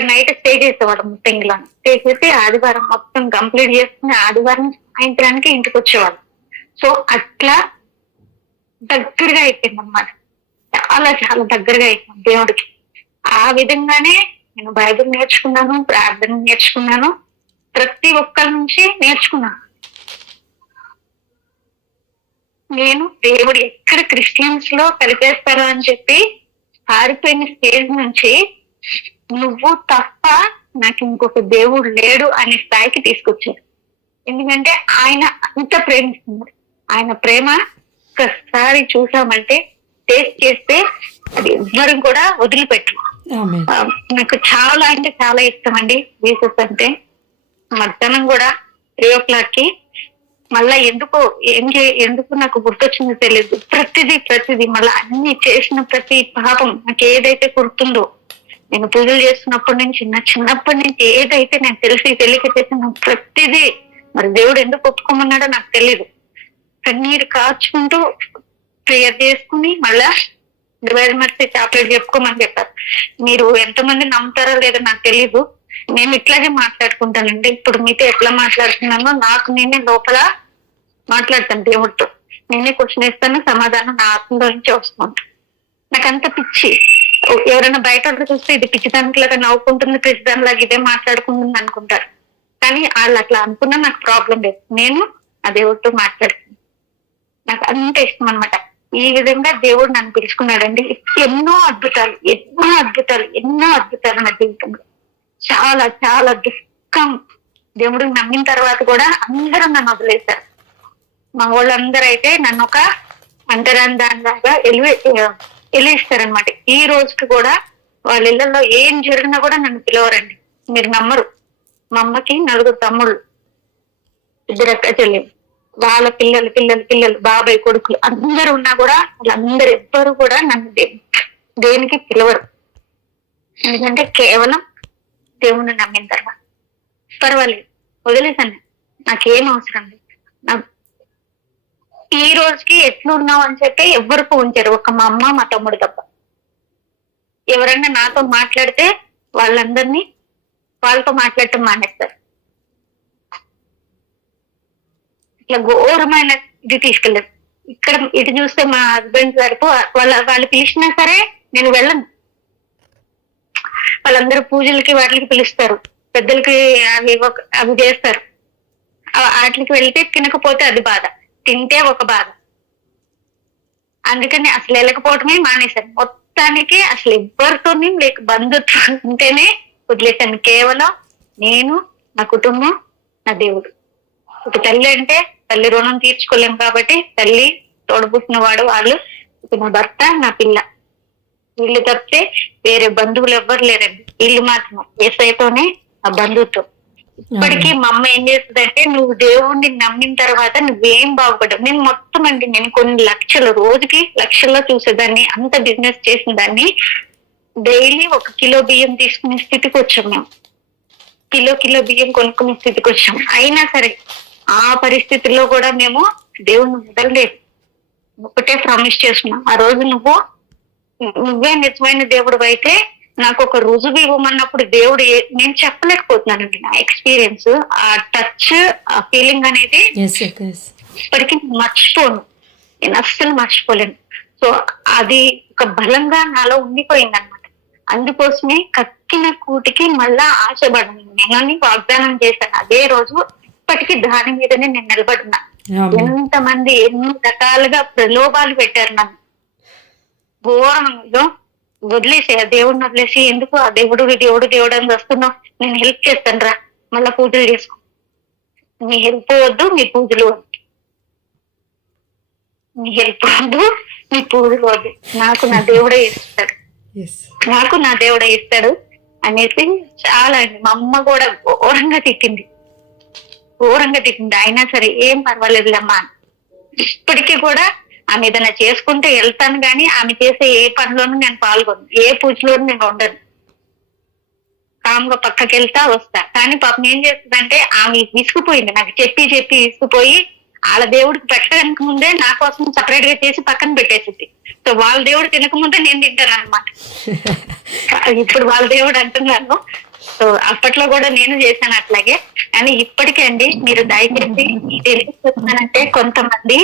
నైట్ స్టే చేసేవాళ్ళం. ముట్టంగిలో స్టే చేసి ఆదివారం మొత్తం కంప్లీట్ చేసుకుని ఆదివారం సాయంత్రానికి ఇంటికి వచ్చేవాళ్ళం. సో అట్లా దగ్గరగా అయిపోయింది అన్నమాట, చాలా చాలా దగ్గరగా అయిపోయింది దేవుడికి. ఆ విధంగానే నేను బైబిల్ నేర్చుకున్నాను, ప్రార్థన నేర్చుకున్నాను, ప్రతి ఒక్కరి నుంచి నేర్చుకున్నాను. నేను దేవుడు ఎక్కడ క్రిస్టియన్స్ లో కలిపేస్తారో అని చెప్పి పారిపోయిన స్టేజ్ నుంచి నువ్వు తప్ప నాకు ఇంకొక దేవుడు లేడు అనే స్థాయికి తీసుకొచ్చారు. ఎందుకంటే ఆయన అంత ప్రేమిస్తున్నారు. ఆయన ప్రేమ ఒక్కసారి చూసామంటే, టేస్ట్ చేస్తే అది ఎవ్వరు కూడా వదిలిపెట్టరు. నాకు చాలా అంటే చాలా ఇష్టం అండి జీసస్ అంటే. మధ్యాహ్నం కూడా 3 o'clock మళ్ళా ఎందుకు నాకు గుర్తొచ్చిందో తెలియదు. ప్రతిదీ మళ్ళా అన్ని చేసిన ప్రతి పాపం నాకు ఏదైతే గుర్తుందో, నేను పూజలు చేస్తున్నప్పటి నుంచి చిన్నప్పటి నుంచి ఏదైతే నేను తెలియక చేసిన ప్రతిదీ మరి దేవుడు ఎందుకు ఒప్పుకోమన్నాడో నాకు తెలీదు. కన్నీరు కాచుకుంటూ ప్రేయర్ చేసుకుని మళ్ళా డివైడ్ మర్చి చాక్లెట్ చెప్పుకోమని చెప్పారు. మీరు ఎంతమంది నమ్ముతారో లేదో నాకు తెలీదు, నేను ఇట్లాగే మాట్లాడుకుంటానండి. ఇప్పుడు మీతో ఎట్లా మాట్లాడుతున్నానో నాకు నేనే లోపల మాట్లాడతాను దేవుడితో. నేనే క్వశ్చన్ ఇస్తాను, సమాధానం నా ఆత్మలో నుంచి వస్తుంది. నాకంత పిచ్చి. ఎవరైనా బయట చూస్తే ఇది పిచ్చిదానిలాగా నవ్వుకుంటుంది, పిచ్చిదానిలాగా ఇదే మాట్లాడుకుంటుంది అనుకుంటారు. కానీ వాళ్ళు అట్లా అనుకున్నా నాకు ప్రాబ్లం లేదు. నేను ఆ దేవుడితో మాట్లాడుతున్నాను. నాకు అంత ఇష్టం అనమాట. ఈ విధంగా దేవుడు నన్ను పిలుచుకున్నాడండి. ఎన్నో అద్భుతాలు నా జీవితంలో. చాలా చాలా దుఃఖం. దేవుడిని నమ్మిన తర్వాత కూడా అందరూ నన్ను వదిలేశారు. మా వాళ్ళందరూ అయితే నన్ను ఒక అంతరందాగా వెలిస్తారనమాట. ఈ రోజుకి కూడా వాళ్ళ ఇళ్లలో ఏం జరిగినా కూడా నన్ను పిలవరండి. మీరు నమ్మరు. మా అమ్మకి 4 తమ్ముళ్ళు, 2 అక్క చెల్లెలు, వాళ్ళ పిల్లలు, బాబాయ్ కొడుకులు అందరూ ఉన్నా కూడా వాళ్ళందరూ ఎవ్వరు కూడా నన్ను దేనికి పిలవరు. ఎందుకంటే కేవలం దేవుణ్ణి నమ్మిన తర్వాత పర్వాలేదు, వదిలేసాను, నాకేం అవసరం లేదు. ఈ రోజుకి ఎట్లున్నావు అని చెప్పి ఎవ్వరు ఫోన్ చేయరు, ఒక మా అమ్మ మా తమ్ముడు తప్ప. ఎవరన్నా నాతో మాట్లాడితే వాళ్ళతో మాట్లాడటం మానేస్తారు. ఇట్లా ఘోరమైన ఇది తీసుకెళ్ళారు. ఇక్కడ ఇటు చూస్తే మా హస్బెండ్ వరకు వాళ్ళు పిలిచినా సరే నేను వెళ్ళను. వాళ్ళందరూ పూజలకి వాటికి పిలుస్తారు, పెద్దలకి అవి చేస్తారు. వాటికి వెళ్తే తినకపోతే అది బాధ, తింటే ఒక బాధ. అందుకని అసలు వెళ్ళకపోవటమే మానేశాను. మొత్తానికి అసలు ఎవ్వరితోని లేక బంధుత్వం ఉంటేనే వదిలేశాను. కేవలం నేను, నా కుటుంబం, నా దేవుడు. ఒక తల్లి అంటే తల్లి రుణం తీర్చుకోలేము కాబట్టి తల్లి, తోడబుట్టిన వాడు వాళ్ళు, నా భర్త, నా పిల్ల, వీళ్ళు తప్పితే వేరే బంధువులు ఎవ్వరు లేరండి. వీళ్ళు మాత్రం ఏసైతోనే ఆ బంధుత్వం. ఇప్పటికీ మా అమ్మ ఏం చేస్తుందంటే, నువ్వు దేవుణ్ణి నమ్మిన తర్వాత నువ్వేం బాగుపడ్డావు. నేను మొత్తం అండి, నేను కొన్ని లక్షలు, రోజుకి లక్షల్లో చూసేదాన్ని, అంత బిజినెస్ చేసిన దాన్ని. డైలీ 1 కిలో బియ్యం తీసుకునే స్థితికి వచ్చాం మేము. కిలో బియ్యం కొనుక్కునే స్థితికి వచ్చాం. అయినా సరే ఆ పరిస్థితుల్లో కూడా మేము దేవుణ్ణి వదలలేదు. ఒకటే ప్రామిస్ చేసుకున్నాం, ఆ రోజు నువ్వే నిజమైన దేవుడు అయితే నాకు ఒక రుజువు ఇవ్వమన్నప్పుడు దేవుడు నేను చెప్పలేకపోతున్నానండి. నా ఎక్స్పీరియన్స్, ఆ టచ్, ఆ ఫీలింగ్ అనేది ఇప్పటికీ మర్చిపోను, నేను అస్సలు మర్చిపోలేను. సో అది ఒక బలంగా నాలో ఉండిపోయింది అనమాట. అందుకోసమే కక్కిన కూటికి మళ్ళా ఆశపడను. నేను వాగ్దానం చేశాను అదే రోజు, ఇప్పటికీ దాని మీదనే నేను నిలబడున్నా. ఎంతమంది ఎన్ని రకాలుగా ప్రలోభాలు పెట్టారు నన్ను, ఘోరంలో. వదిలేసి ఆ దేవుడిని వదిలేసి ఎందుకు ఆ దేవుడు అని వస్తున్నావు, నేను హెల్ప్ చేస్తాను రా, మళ్ళా పూజలు చేసుకో. మీ హెల్ప్ వద్దు, మీ పూజలు వద్దు, మీ హెల్ప్ వద్దు, మీ పూజలు వద్దు, నాకు నా దేవుడే ఇస్తాడు అనేసి చాలా అండి. మా అమ్మ కూడా ఘోరంగా తిట్టింది. అయినా సరే ఏం పర్వాలేదులేమ్మా. ఇప్పటికీ కూడా ఆమె ఏదైనా చేసుకుంటే వెళ్తాను, కానీ ఆమె చేసే ఏ పనిలోనూ నేను పాల్గొను, ఏ పూజలోనూ నేను ఉండను. కామ్గా పక్కకి వెళ్తా వస్తా. కానీ పాపం ఏం చేస్తుందంటే, ఆమె విసుకుపోయింది, నాకు చెప్పి విసుకుపోయి వాళ్ళ దేవుడికి పెట్టడానికి ముందే నా కోసం సపరేట్ గా చేసి పక్కన పెట్టేసింది. సో వాళ్ళ దేవుడు తినక ముందే నేను తింటాను అనమాట. ఇప్పుడు వాళ్ళ దేవుడు అంటున్నాను. సో అప్పట్లో కూడా నేను చేశాను అట్లాగే. కానీ ఇప్పటికే అండి, మీరు దయచేసి ఎందుకు చెప్తున్నానంటే, కొంతమంది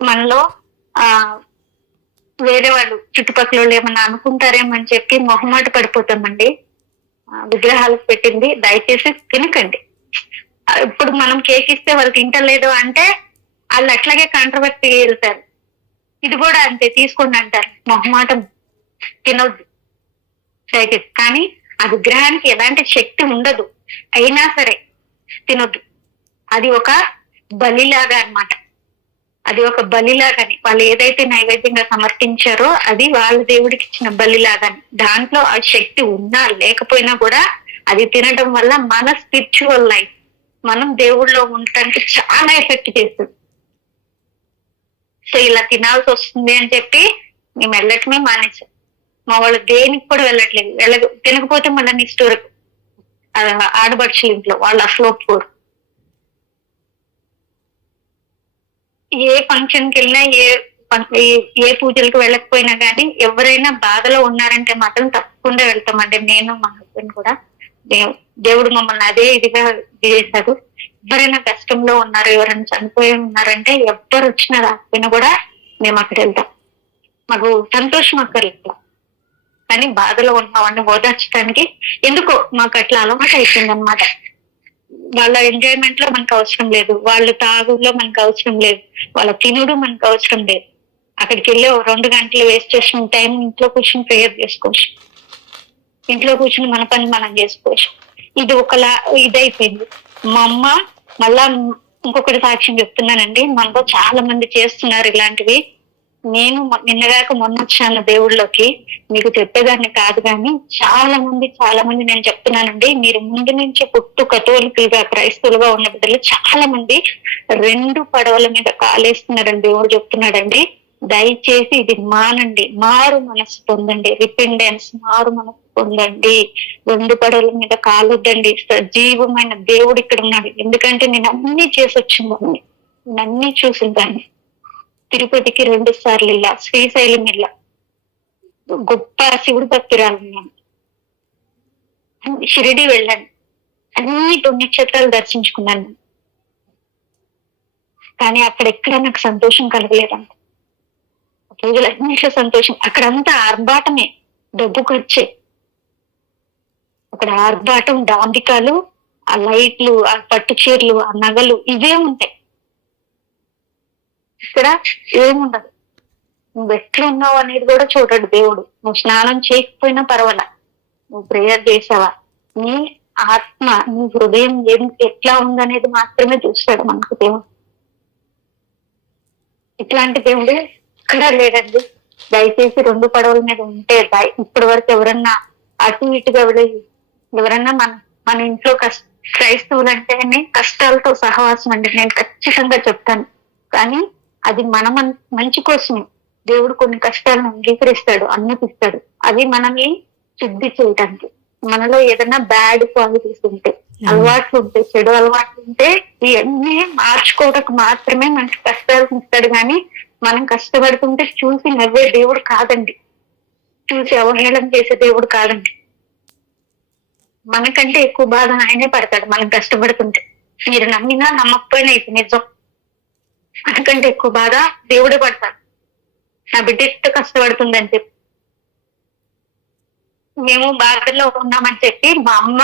మనలో వేరే వాళ్ళు చుట్టుపక్కల వాళ్ళు ఏమన్నా అనుకుంటారేమని చెప్పి మొహమాట పడిపోతామండి. విగ్రహాలకు పెట్టింది దయచేసి తినకండి. ఇప్పుడు మనం కేక్ ఇస్తే వాళ్ళు తింటలేదు అంటే వాళ్ళు అట్లాగే కాంట్రవర్సీ వెళ్తారు. ఇది కూడా అంతే, తీసుకోండి అంటారు. మొహమాటం, తినొద్దు దయచేసి. కానీ ఆ విగ్రహానికి ఎలాంటి శక్తి ఉండదు, అయినా సరే తినొద్దు. అది ఒక బలిలాగా అన్నమాట. అది ఒక బలిలాగాని, వాళ్ళు ఏదైతే నైవేద్యంగా సమర్పించారో అది వాళ్ళ దేవుడికి ఇచ్చిన బలిలాగాని. దాంట్లో ఆ శక్తి ఉన్నా లేకపోయినా కూడా అది తినడం వల్ల మన స్పిరిచువల్ లైఫ్, మనం దేవుళ్ళలో ఉండటానికి చాలా ఎఫెక్ట్ చేస్తుంది. సో ఇలా తినాల్సి వస్తుంది అని చెప్పి మేము వెళ్ళటమే మానేసాం. మా వాళ్ళు దేనికి కూడా వెళ్ళట్లేదు. తినకపోతే మళ్ళీ నిష్ఠూరు ఆడబడుచుల ఇంట్లో వాళ్ళు అసలు ఒప్పుకోరు. ఏ ఫంక్షన్కి వెళ్ళినా, ఏ పూజలకు వెళ్ళకపోయినా కానీ ఎవరైనా బాధలో ఉన్నారంటే మాత్రం తప్పకుండా వెళ్తామండి. నేను, మా హస్బెండ్ కూడా. దేవుడు మమ్మల్ని అదే ఇదిగా చేశాడు. ఎవరైనా కష్టంలో ఉన్నారు, ఎవరైనా చనిపోయి ఉన్నారంటే ఎవ్వరు వచ్చినా రాకపోయినా కూడా మేము అక్కడ వెళ్తాం. మాకు సంతోషం అక్కర్లేదు, కానీ బాధలో ఉన్నవాడిని ఓదార్చడానికి ఎందుకో మాకు అట్లా అలవాటు అయిపోయింది అనమాట. వాళ్ళ ఎంజాయ్మెంట్ లో మనకు అవసరం లేదు, వాళ్ళు తాగులో మనకు అవసరం లేదు, వాళ్ళ తినుడు మనకు అవసరం లేదు. అక్కడికి వెళ్ళి 2 గంటలు వేస్ట్ చేసిన టైం ఇంట్లో కూర్చొని ప్రేయర్ చేసుకోవచ్చు, ఇంట్లో కూర్చొని మన పని మనం చేసుకోవచ్చు. ఇది ఒకలా ఇదైపోయింది. మా అమ్మ మళ్ళా ఇంకొకటి సాక్ష్యం చెప్తున్నానండి, మనలో చాలా మంది చేస్తున్నారు ఇలాంటివి. నేను నిన్నగాక మొన్న వచ్చాను దేవుళ్ళలోకి, మీకు చెప్పేదాన్ని కాదు కానీ చాలా మంది నేను చెప్తున్నానండి, మీరు ముందు నుంచి పుట్టు కథోలికులుగా క్రైస్తవులుగా ఉన్న బిడ్డలు చాలా మంది 2 పడవల మీద కాలేస్తున్నారని దేవుడు చెప్తున్నాడండి. దయచేసి ఇది మానండి, మారు మనసు పొందండి, రిపెండెన్స్, మారు మనసు పొందండి. 2 పడవల మీద కాలొద్దండి. సజీవమైన దేవుడు ఇక్కడ ఉన్నాడు. ఎందుకంటే నేను అన్ని చేసి వచ్చిందాన్ని, నేను అన్ని చూసిందాన్ని. తిరుపతికి 2 సార్లు ఇలా, శ్రీశైలం ఇలా, గొప్ప శివుడు భక్తురాలు నేను. షిరిడి వెళ్ళాను, అన్ని పుణ్యక్షేత్రాలు దర్శించుకున్నాను. కానీ అక్కడెక్కడ నాకు సంతోషం కలగలేదంట. పూజలన్నింటిలో సంతోషం. అక్కడంతా ఆర్భాటమే, డబ్బు ఖర్చే. అక్కడ ఆర్భాటం, డాంబికాలు, ఆ లైట్లు, ఆ పట్టు చీరలు, ఆ నగలు, ఇవే ఉంటాయి. ఇక్కడ ఏముండదు. నువ్వు ఎట్లా ఉన్నావు అనేది కూడా చూడడు దేవుడు. నువ్వు స్నానం చేయకపోయినా పర్వాలా, నువ్వు ప్రేయర్ చేసావా, నీ ఆత్మ, నీ హృదయం ఎట్లా ఉందనేది మాత్రమే చూస్తాడు మనకు దేవుడు. ఇట్లాంటి దేవుడు ఇక్కడ లేడండి. దయచేసి 2 పడవల మీద ఉంటే, ఇప్పటి వరకు ఎవరన్నా అటు ఇటుగా ఎవరన్నా మన ఇంట్లో క్రైస్తవులు అంటేనే కష్టాలతో సహవాసం అండి, నేను ఖచ్చితంగా చెప్తాను. కానీ అది మన మంచి కోసమే. దేవుడు కొన్ని కష్టాలను అంగీకరిస్తాడు, అనుమతిస్తాడు. అది మనల్ని శుద్ధి చేయటానికి. మనలో ఏదైనా బ్యాడ్ క్వాలిటీస్ ఉంటే, అలవాట్లు ఉంటే, చెడు అలవాట్లు ఉంటే, ఇవన్నీ మార్చుకోవడానికి మాత్రమే మనకి కష్టాలు ఇస్తాడు. కానీ మనం కష్టపడుతుంటే చూసి నవ్వే దేవుడు కాదండి, చూసి అవహేళన చేసే దేవుడు కాదండి. మనకంటే ఎక్కువ బాధ ఆయనే పడతాడు మనం కష్టపడుతుంటే. మీరు నమ్మినా నమ్మకపోయినా ఇది నిజం. మనకంటే ఎక్కువ బాధ దేవుడే పడతాడు. నా బిడ్డ ఎంత కష్టపడుతుందని చెప్పి, మేము బాధల్లో ఉన్నామని చెప్పి మా అమ్మ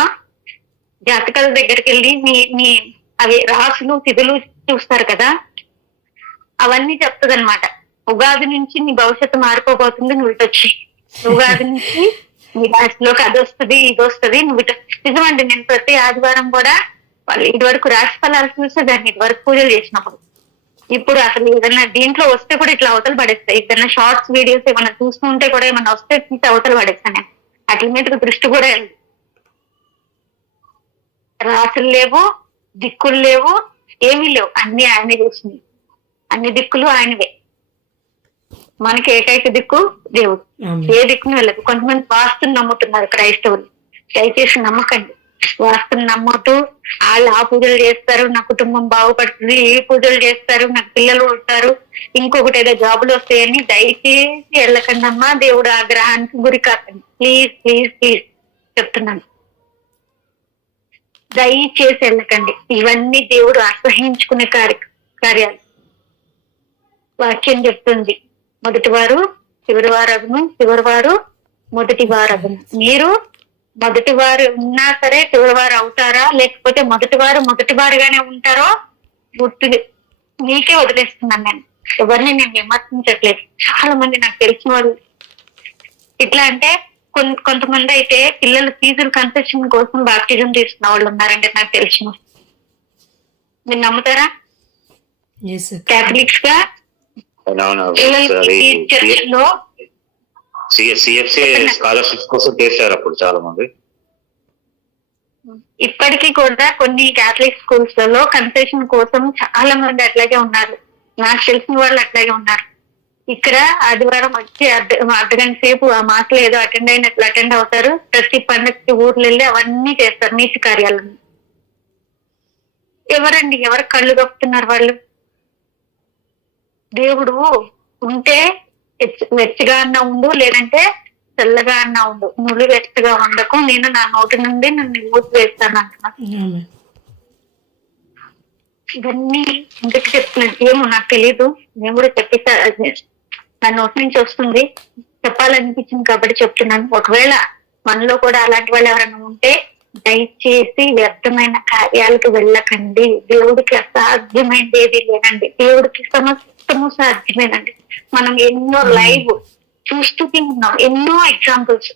జాతకాల దగ్గరికి వెళ్ళి మీ అవి రాసులు తిథులు చూస్తారు కదా, అవన్నీ చెప్తుంది అనమాట. ఉగాది నుంచి నీ భవిష్యత్తు మారిపోబోతుంది, నువ్వు ఇటొచ్చి. ఉగాది నుంచి నీ రాశిలోకి అది వస్తుంది, ఇది వస్తుంది, నువ్వు ఇట. నిజమండి, నేను ప్రతి ఆదివారం కూడా వాళ్ళు ఇదివరకు రాశి ఫలాలు చూసేదాన్ని, ఇదివరకు పూజలు చేసినప్పుడు. ఇప్పుడు అసలు ఏదైనా దీంట్లో వస్తే కూడా ఇట్లా అవతలు పడేస్తాయి. ఏదైనా షార్ట్స్ వీడియోస్ ఏమైనా చూస్తుంటే కూడా ఏమన్నా వస్తే తీసి అవతలు పడేస్తాను. అట్ల మీద దృష్టి కూడా వెళ్ళదు. రాసులు లేవు, దిక్కులు లేవు, ఏమీ లేవు, అన్ని ఆయనే చూస్తుంది. అన్ని దిక్కులు ఆయనవే. మనకి ఏకైక దిక్కు దేవుడు. ఏ దిక్కును వెళ్ళదు. కొంతమంది వాస్తుని నమ్ముతున్నారు క్రైస్తవులు. దయచేసి నమ్మకండి. వాస్తుని నమ్మొద్దు. వాళ్ళు ఆ పూజలు చేస్తారు, నా కుటుంబం బాగుపడుతుంది, ఏ పూజలు చేస్తారు, నాకు పిల్లలు ఉంటారు, ఇంకొకటి ఏదో జాబులు వస్తాయని దయచేసి వెళ్ళకండి అమ్మా. దేవుడు ఆగ్రహానికి గురి కాకండి. ప్లీజ్ ప్లీజ్ ప్లీజ్ చెప్తున్నాను, దయచేసి వెళ్ళకండి. ఇవన్నీ దేవుడు అసహించుకునే కార్యాలు. వాక్యం చెప్తుంది, మొదటి వారు చివరి వారగును, చివరి వారు మొదటి వారగును. మీరు మొదటి వారు ఉన్నా సరే చివరి వారు అవుతారా, లేకపోతే మొదటి వారుగానే ఉంటారో గుర్తు మీకే వదిలేస్తున్నాను. నేను ఎవరిని నేను విమర్శించట్లేదు. చాలా మంది నాకు తెలిసిన వాళ్ళు ఇట్లా అంటే, కొంతమంది అయితే పిల్లల ఫీజుల కన్సెషన్ కోసం బాప్టిజం తీసుకున్న వాళ్ళు ఉన్నారంటే నాకు తెలిసిన. మీరు నమ్ముతారా? క్యాథలిక్స్ గా చర్చిలో స్కాలర్షిప్స్ కోసం చేశారు అప్పుడు చాలా మంది. ఇప్పటికీ కూడా కొన్ని క్యాథలిక్ స్కూల్స్ లలో కన్సెషన్ కోసం చాలా మంది అట్లాగే ఉన్నారు. నాకు తెలిసిన వాళ్ళు అట్లాగే ఉన్నారు. ఇక్కడ ఆదివారం వచ్చి అర్ధగంట సేపు ఆ మాటలు ఏదో అటెండ్ అవుతారు. ప్రతి పండుగకి ఊర్లు వెళ్ళి అవన్నీ చేస్తారు, నీతి కార్యాలను. ఎవరు కళ్ళు కప్పుతున్నారు వాళ్ళు? దేవుడు ఉంటే వెచ్చగా అన్నా ఉండు, లేదంటే చల్లగా అన్నా ఉండు, నువ్వు వెచ్చగా ఉండకు, నేను నా నోటి నుండి నన్ను ఊసి వేస్తాను అంటున్నాను. ఇవన్నీ ఎందుకు చెప్తున్నాను ఏమో నాకు తెలీదు. నేను కూడా చెప్పేసా, నా నోటి నుంచి వస్తుంది, చెప్పాలనిపించింది కాబట్టి చెప్తున్నాను. ఒకవేళ మనలో కూడా అలాంటి వాళ్ళు ఎవరైనా ఉంటే దయచేసి వ్యర్థమైన కార్యాలకు వెళ్ళకండి. దేవుడికి అసాధ్యమైనది ఏది లేదండి. దేవుడికి సమస్తము సాధ్యమేనండి. మనం ఎన్నో లైవ్ చూస్తూనే ఉన్నాం, ఎన్నో ఎగ్జాంపుల్స్.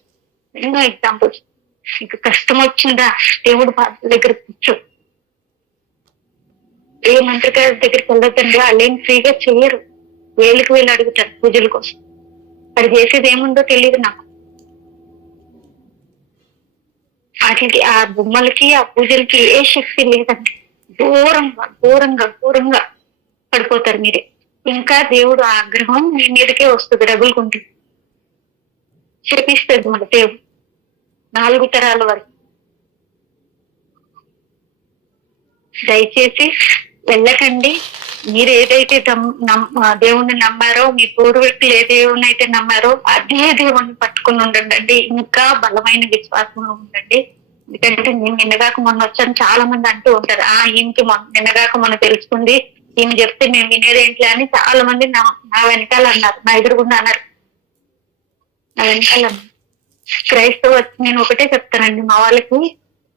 నీకు కష్టం వచ్చిందా, దేవుడు దగ్గర కూర్చో. ఏ మంత్రి గారి దగ్గరికి వెళ్ళదండి, వాళ్ళేం ఫ్రీగా చేయరు. వేలకు వేలు అడుగుతారు పూజల కోసం. అది చేసేది ఏముందో తెలియదు నాకు. వాటికి, ఆ బొమ్మలకి, ఆ పూజలకి ఏ శక్తి లేదండి. ఘోరంగా పడిపోతారు మీరే. ఇంకా దేవుడు ఆగ్రహం మీ మీదకే వస్తుంది, రగులుకుంటుంది, చేపిస్తుంది మన దేవుడు. 4 తరాల వరకు. దయచేసి వెళ్ళకండి. మీరు ఏదైతే దేవుణ్ణి నమ్మారో, మీ పూర్వీకులు ఏ దేవుణ్ణి అయితే నమ్మారో అదే దేవుణ్ణి పట్టుకుని ఉండండి. ఇంకా బలమైన విశ్వాసంలో ఉండండి. ఎందుకంటే నేను నిన్నగాక మొన్న వచ్చాను, చాలా మంది అంటూ ఉంటారు, ఈయనకి నిన్నగాక మొన్న తెలుసుకుంది, ఈయన చెప్తే మేము వినేదేంటి అని చాలా మంది నా వెనకాల అన్నారు, నా ఎదురుగుండా అన్నారు, నా వెనకాల అన్నారు. క్రైస్తవ నేను ఒకటే చెప్తానండి మా వాళ్ళకి,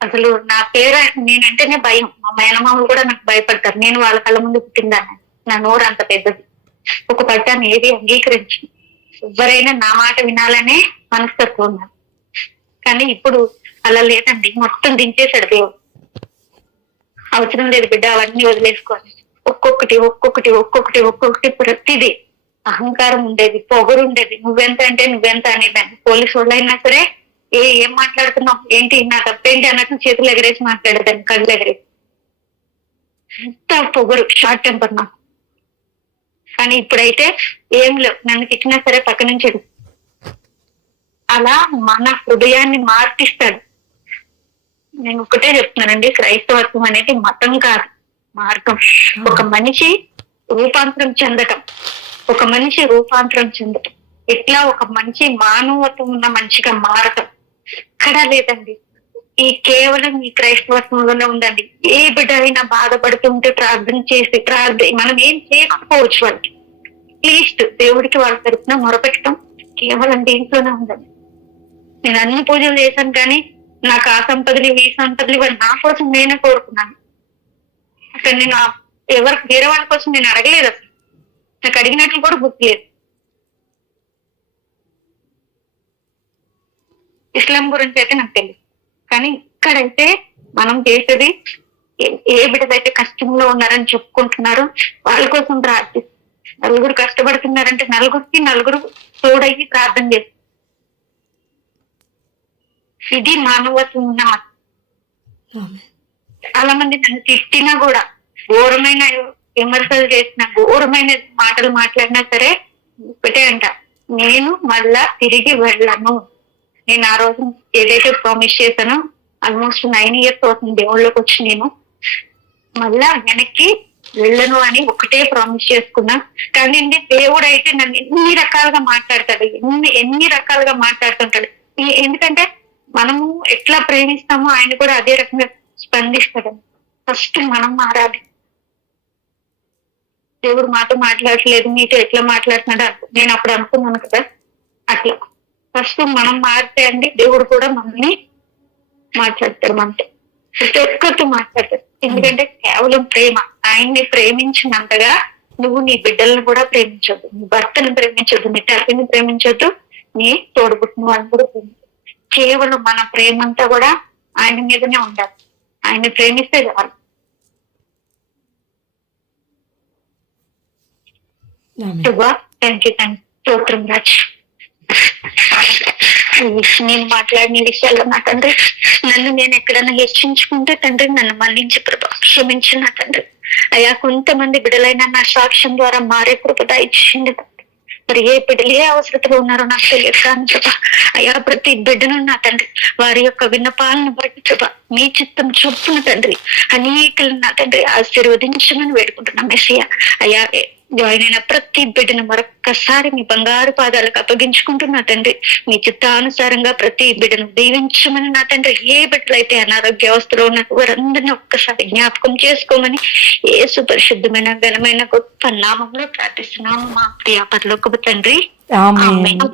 అసలు నా పేరు నేనంటేనే భయం. మా మేనమామలు కూడా నాకు భయపడతారు. నేను వాళ్ళ కళ్ళ ముందు పుట్టిందాన్ని, నా నోరు అంత పెద్దది. ఒక పట్టాన్ని ఏది అంగీకరించి ఎవరైనా నా మాట వినాలనే మనస్తత్వం ఉన్నారు. కానీ ఇప్పుడు అలా లేదండి, మొత్తం దించేశాడు దేవుడు. అవసరం లేదు బిడ్డ, అవన్నీ వదిలేసుకోండి. ఒక్కొక్కటి ఒక్కొక్కటి ఒక్కొక్కటి ఒక్కొక్కటి ప్రతిదీ అహంకారం ఉండేది, పొగరు ఉండేది. నువ్వెంత అంటే నువ్వెంత అనేదాన్ని. పోలీసు వాళ్ళు అయినా సరే ఏం మాట్లాడుతున్నావు, ఏంటి నా తప్పేంటి అన్నట్టు చేతులు ఎగరేసి మాట్లాడేదాన్ని, కళ్ళు ఎగరేసి. ఎంత పొగరు, షార్ట్ టెంపర్ నాకు. కానీ ఇప్పుడైతే ఏం లేవు, నన్ను తిట్టినా సరే పక్క నుంచి అలా మన హృదయాన్ని మార్పిస్తాడు. నేను ఒకటే చెప్తున్నానండి, క్రైస్తవత్వం అనేది మతం కాదు, మార్గం. ఒక మనిషి రూపాంతరం చెందటం, ఒక మనిషి రూపాంతరం చెందటం, ఇట్లా ఒక మంచి మానవత్వం ఉన్న మనిషిగా మారటం ఎక్కడా లేదండి. కేవలం ఈ క్రైస్తవత్వంలోనే ఉందండి. ఏ బిడ్డ అయినా బాధపడుతుంటే ప్రార్థన చేసి మనం ఏం చేయకపోవచ్చు, వాళ్ళకి అట్లీస్ట్ దేవుడికి వాళ్ళ తరపున మొరపెట్టడం కేవలం దీంట్లోనే ఉందండి. నేను అన్ని పూజలు చేశాను, కానీ నాకు ఆ సంపదలు ఈ సంపదలు ఇవన్నీ నా కోసం నేనే కోరుకున్నాను. అసలు నేను వేరే వాళ్ళ కోసం నేను అడగలేదు, అసలు నాకు అడిగినట్లు కూడా గుర్తులేదు. ఇస్లాం గురించి అయితే నాకు తెలియదు, కానీ ఇక్కడైతే మనం చేసేది ఏ బిడ్డలైతే కష్టంలో ఉన్నారని చెప్పుకుంటున్నారో వాళ్ళ కోసం ప్రార్థి. నలుగురు కష్టపడుతున్నారంటే నలుగురు తోడయ్యి ప్రార్థన చేస్తారు. ఇది మానవత్వం ఉన్న మతం. చాలా మంది నన్ను తిట్టినా కూడా, ఘోరమైన విమర్శలు చేసిన, ఘోరమైన మాటలు మాట్లాడినా సరే ఒకటే అంట, నేను మళ్ళా తిరిగి వెళ్ళను. నేను ఆ రోజు ఏదైతే ప్రామిస్ చేశానో ఆల్మోస్ట్ 9 years అవుతుంది దేవుళ్ళకి వచ్చి, నేను మళ్ళా వెనక్కి వెళ్ళను అని ఒకటే ప్రామిస్ చేసుకున్నా. కానీ దేవుడు అయితే నన్ను ఎన్ని రకాలుగా మాట్లాడతాడు, ఎన్ని రకాలుగా మాట్లాడుతుంటాడు. ఎందుకంటే మనము ఎట్లా ప్రేమిస్తామో ఆయన కూడా అదే రకంగా స్పందిస్తాడు. ఫస్ట్ మనం మారాలి. దేవుడు మాతో మాట్లాడట్లేదు, మీతో ఎట్లా మాట్లాడుతున్నాడు నేను అప్పుడు అనుకున్నాను కదా, అట్లా ఫస్ట్ మనం మారితే అండి దేవుడు కూడా మనల్ని మాట్లాడతాడు, మనతో ప్రతి ఒక్కరితో మాట్లాడతాడు. ఎందుకంటే కేవలం ప్రేమ. ఆయన్ని ప్రేమించినంతగా నువ్వు నీ బిడ్డలను కూడా ప్రేమించొద్దు, నీ భర్తను ప్రేమించొద్దు, నీ తల్లిని ప్రేమించొద్దు, నీ తోడుబుట్టిన వాళ్ళని కూడా ప్రేమించొద్దు. కేవలం మన ప్రేమ అంతా కూడా ఆయన మీదనే ఉండాలి. ఆయన్ని ప్రేమిస్తే చాలు. థ్యాంక్ యూ స్తోత్రం రాజ్. నేను మాట్లాడిన విషయాల్లో నా తండ్రి, నన్ను నేను ఎక్కడన్నా హెచ్చించుకుంటే తండ్రి నన్ను మన్నించి ప్రభా క్షమించు నా తండ్రి. అయ్యా కొంతమంది బిడ్డలైనా నా సాక్ష్యం ద్వారా మారే కృప ఇచ్చింది. మరి ఏ బిడ్డలు ఏ అవసరతలో ఉన్నారో నాకు తెలియదు కానీ ప్రభా, అయ్యా ప్రతి బిడ్డను నా తండ్రి వారి యొక్క విన్నపాలను బట్టి ప్రభా మీ చిత్తం చొప్పున తండ్రి అనేకలు నా తండ్రి ఆశీర్వదించమని వేడుకుంటున్నా మెస్సియా. అయ్యా జాయిన్ అయిన ప్రతి బిడ్డను మరొక్కసారి మీ బంగారు పాదాలకు అప్పగించుకుంటున్నా తండ్రి. మీ చిత్తానుసారంగా ప్రతి బిడ్డను దీవించమని నా తండ్రి. ఏ బిడ్డలైతే అనారోగ్య అవస్థలో ఉన్న వారందరినీ ఒక్కసారి జ్ఞాపకం చేసుకోమని యేసు పరిశుద్ధమైన ఘనమైన గొప్ప నామంలో ప్రార్థిస్తున్నాము మా ప్రియ పరలోకపు తండ్రి. ఆమేన్.